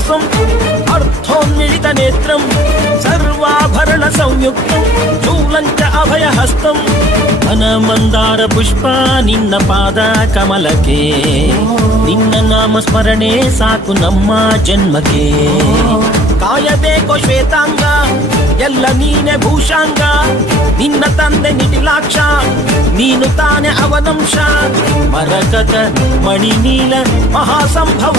हासं अर्थोन्मिलित नेत्रं सर्वाभरण संयुक्तं शूलं च अभयहस्तं वनमन्दार पुष्पा निन्न पाद कमलके ನಿನ್ನ ನಾಮ ಸ್ಮರಣೆ ಸಾಕು ನಮ್ಮ ಜನ್ಮಕ್ಕೆ. ಕಾಯಬೇಕೋ ಶ್ವೇತಾಂಗ ಎಲ್ಲ ನೀನೆ ಭೂಷಾಂಗ, ನಿನ್ನ ತಂದೆ ನಿಟಿಲಾಕ್ಷ ನೀನು ತಾನೆ ಅವನಂಶ, ಮರಕತ ಮಣಿ ನೀಲ ಮಹಾಸಂಭವ.